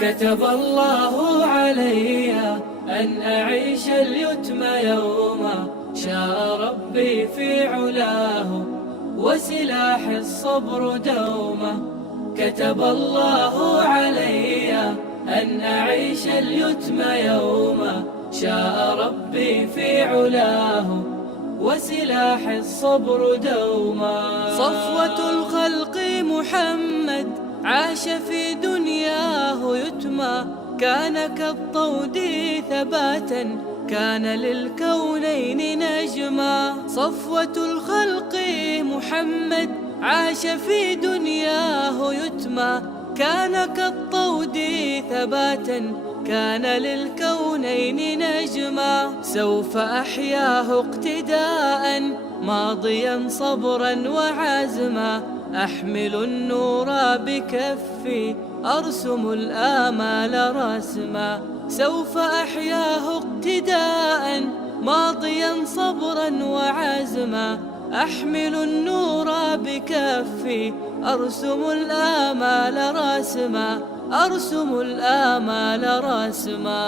كتب الله علي أن أعيش اليتم يوما، شاء ربي في علاه وسلاح الصبر دوما. كتب الله علي أن أعيش اليتم يوما، شاء ربي في علاه وسلاح الصبر دوما. صفوة الخلق محمد عاش في دنياه يتمى، كان كالطود ثباتا، كان للكونين نجما. صفوة الخلق محمد عاش في دنياه يتمى، كان كالطود ثباتا، كان للكونين نجما. سوف أحياه اقتداء ماضيا صبرا وعزما، أحمل النور بكفي أرسم الآمال رسما. سوف أحياه اقتداء ماضيا صبرا وعزما، أحمل النور بكفي أرسم الآمال رسما، أرسم الآمال رسما.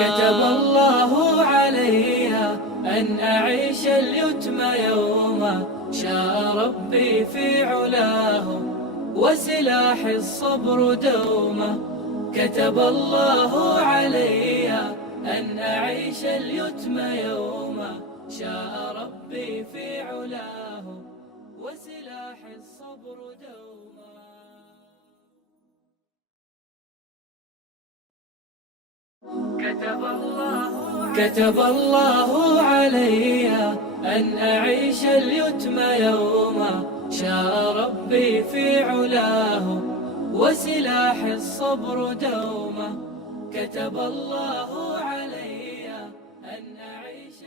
كتب الله علي أن أعيش اليتم يوما، شاء ربي في علاه وسلاح الصبر دوما. كتب الله علي أن أعيش اليتم يوما، شاء ربي في علاه وسلاح الصبر دوما. كتب الله علي أن أعيش اليتم يوما، شاء ربي في علاه وسلاح الصبر دوما. كتب الله علي أن أعيش